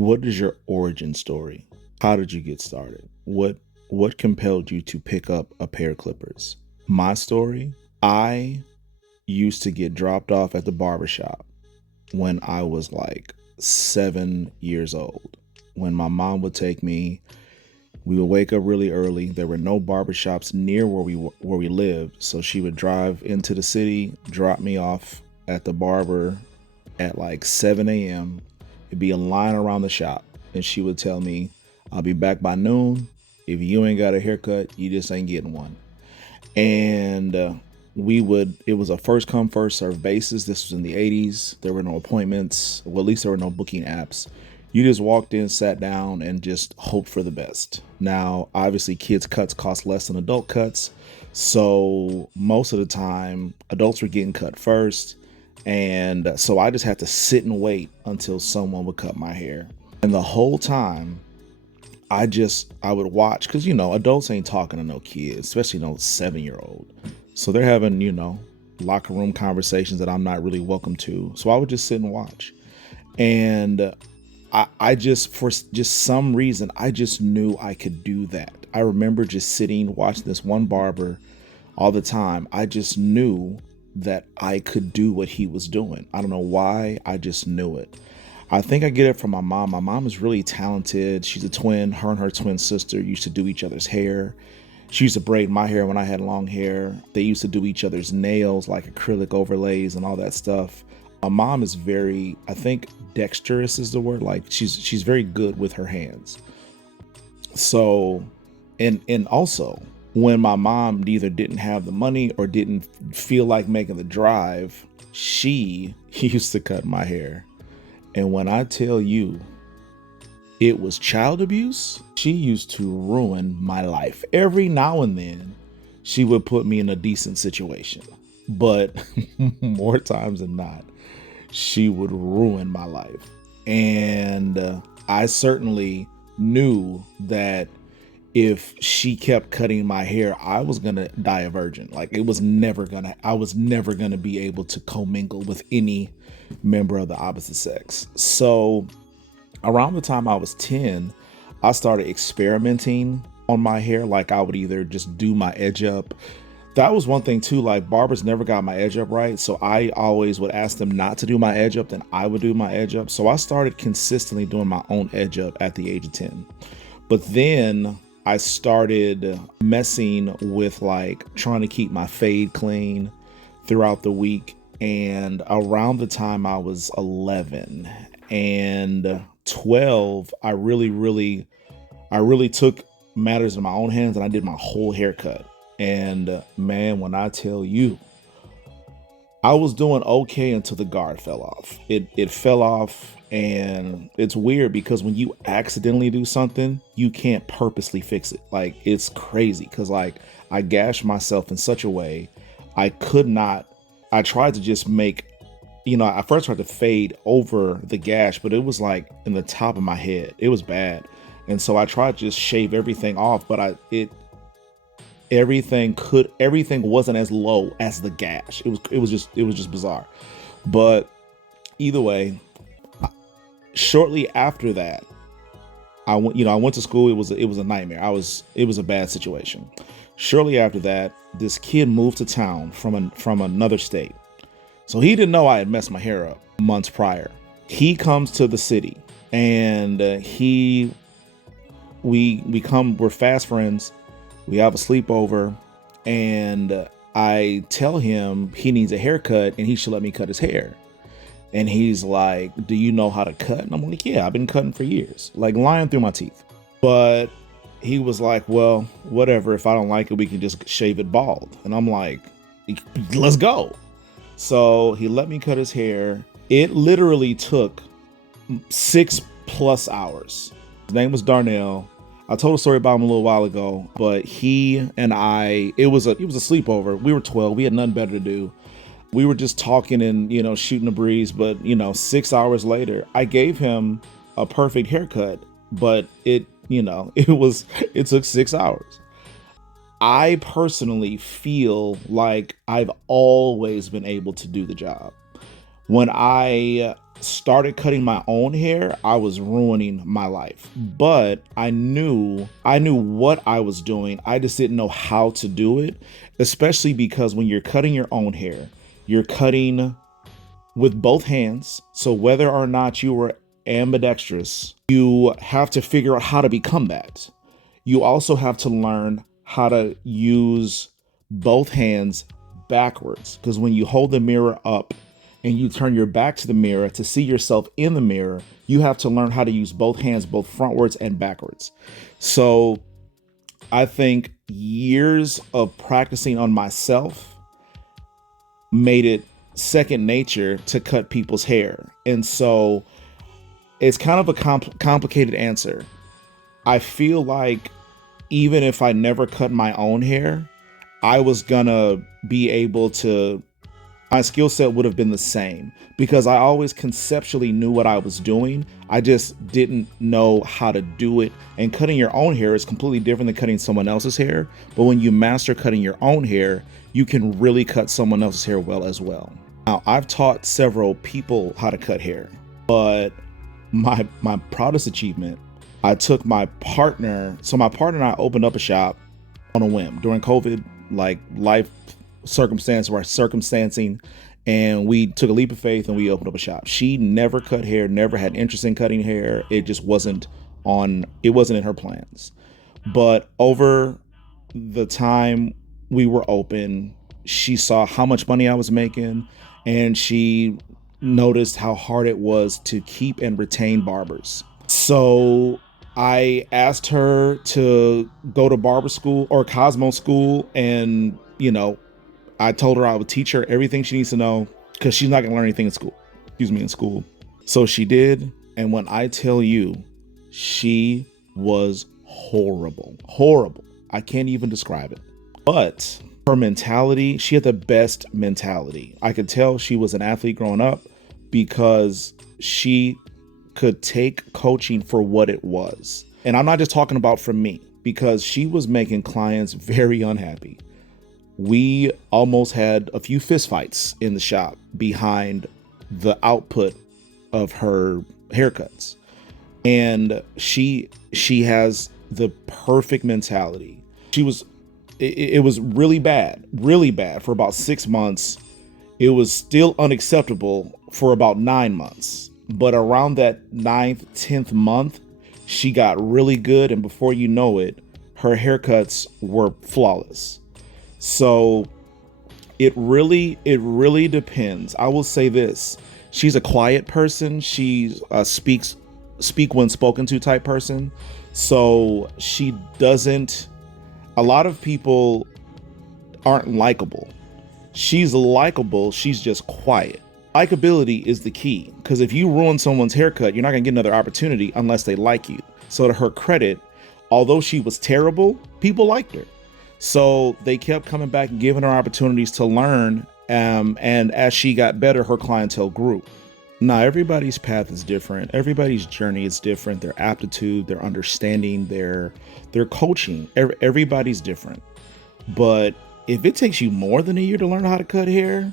What is your origin story? How did you get started? What compelled you to pick up a pair of clippers? My story, I used to get dropped off at the barber shop when I was like 7 years old. When my mom would take me, we would wake up really early. There were no barbershops near where we lived, so she would drive into the city, drop me off at the barber at like 7 a.m. It'd be a line around the shop, and she would tell me, "I'll be back by noon. If you ain't got a haircut, you just ain't getting one." And it was a first come, first serve basis. This was in the 80s. There were no appointments. Well, at least there were no booking apps. You just walked in, sat down, and just hoped for the best. Now, obviously, kids' cuts cost less than adult cuts. So most of the time, adults were getting cut first. And so I just had to sit and wait until someone would cut my hair. And the whole time, I would watch, because adults ain't talking to no kids, especially no 7-year old. So they're having locker room conversations that I'm not really welcome to. So I would just sit and watch. And I just, for just some reason, I just knew I could do that. I remember just sitting watching this one barber all the time. I just knew that I could do what he was doing. I don't know why, I just knew it. I think I get it from my mom. My mom is really talented. She's a twin. Her and her twin sister used to do each other's hair. She used to braid my hair when I had long hair. They used to do each other's nails, like acrylic overlays and all that stuff. My mom is very, I think dexterous is the word. Like she's very good with her hands. So, and also when my mom either didn't have the money or didn't feel like making the drive, she used to cut my hair. And when I tell you it was child abuse, she used to ruin my life. Every now and then, she would put me in a decent situation. But more times than not, she would ruin my life. And I certainly knew that if she kept cutting my hair, I was gonna die a virgin. Like I was never gonna be able to commingle with any member of the opposite sex. So around the time I was 10, I started experimenting on my hair. Like I would either just do my edge up. That was one thing too, like barbers never got my edge up right. So I always would ask them not to do my edge up, then I would do my edge up. So I started consistently doing my own edge up at the age of 10. But then I started messing with like trying to keep my fade clean throughout the week. And around the time I was 11 and 12, I really took matters in my own hands and I did my whole haircut. And man, when I tell you, I was doing okay until the guard fell off. It fell off, and it's weird because when you accidentally do something, you can't purposely fix it. Like it's crazy because like I gashed myself in such a way I could not. I tried to just make, I first tried to fade over the gash, but it was like in the top of my head. It was bad, and so I tried to just shave everything off, but everything wasn't as low as the gash. It was just bizarre. But either way, shortly after that, I went to school. It was a nightmare. It was a bad situation. Shortly after that, this kid moved to town from another state. So he didn't know I had messed my hair up months prior. He comes to the city and we're fast friends. We have a sleepover, and I tell him he needs a haircut and he should let me cut his hair. And he's like, "Do you know how to cut?" And I'm like, "Yeah, I've been cutting for years, like lying through my teeth." But he was like, "Well, whatever. If I don't like it, we can just shave it bald." And I'm like, "Let's go." So he let me cut his hair. It literally took 6+ hours. His name was Darnell. I told a story about him a little while ago, but he and it was a sleepover. We were 12. We had nothing better to do. We were just talking and, shooting the breeze. But, 6 hours later, I gave him a perfect haircut, but it took 6 hours. I personally feel like I've always been able to do the job. When I started cutting my own hair, I was ruining my life. But I knew what I was doing. I just didn't know how to do it, especially because when you're cutting your own hair, you're cutting with both hands. So whether or not you were ambidextrous, you have to figure out how to become that. You also have to learn how to use both hands backwards, because when you hold the mirror up and you turn your back to the mirror to see yourself in the mirror, you have to learn how to use both hands, both frontwards and backwards. So I think years of practicing on myself made it second nature to cut people's hair. And so it's kind of a complicated answer. I feel like even if I never cut my own hair, I was gonna be able to, my skill set would have been the same, because I always conceptually knew what I was doing. I just didn't know how to do it. And cutting your own hair is completely different than cutting someone else's hair. But when you master cutting your own hair, you can really cut someone else's hair well as well. Now, I've taught several people how to cut hair, but my proudest achievement, I took my partner. So my partner and I opened up a shop on a whim during COVID, like life circumstance were circumstancing, and we took a leap of faith and we opened up a shop. She never cut hair, never had interest in cutting hair. It just wasn't in her plans. But over the time we were open, she saw how much money I was making, and she noticed how hard it was to keep and retain barbers. So I asked her to go to barber school or Cosmo school, and I told her I would teach her everything she needs to know, because she's not gonna learn anything in school. So she did, and when I tell you, she was horrible. I can't even describe it. But her mentality, she had the best mentality. I could tell she was an athlete growing up, because she could take coaching for what it was. And I'm not just talking about from me, because she was making clients very unhappy. We almost had a few fistfights in the shop behind the output of her haircuts. And she has the perfect mentality. It was really bad for about 6 months. It was still unacceptable for about 9 months. But around that 9th, 10th month, she got really good. And before you know it, her haircuts were flawless. So it really depends. I will say this. She's a quiet person. She's a speak when spoken to type person. So she doesn't, a lot of people aren't likable. She's likable. She's just quiet. Likability is the key, because if you ruin someone's haircut, you're not gonna get another opportunity unless they like you. So to her credit, although she was terrible, people liked her. So they kept coming back and giving her opportunities to learn. And as she got better, her clientele grew. Now, everybody's path is different. Everybody's journey is different. Their aptitude, their understanding, their coaching, everybody's different. But if it takes you more than a year to learn how to cut hair,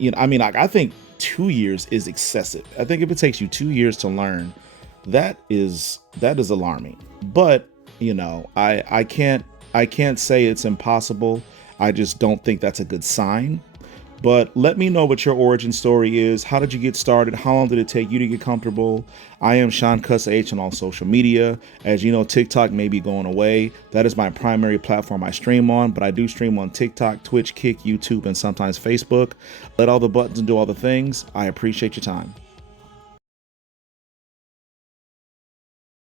I think 2 years is excessive. I think if it takes you 2 years to learn, that is alarming. But I can't say it's impossible. I just don't think that's a good sign. But let me know what your origin story is. How did you get started? How long did it take you to get comfortable? I am Sean Cussa H on all social media. As you know, TikTok may be going away. That is my primary platform I stream on, but I do stream on TikTok, Twitch, Kick, YouTube, and sometimes Facebook. Let all the buttons and do all the things. I appreciate your time.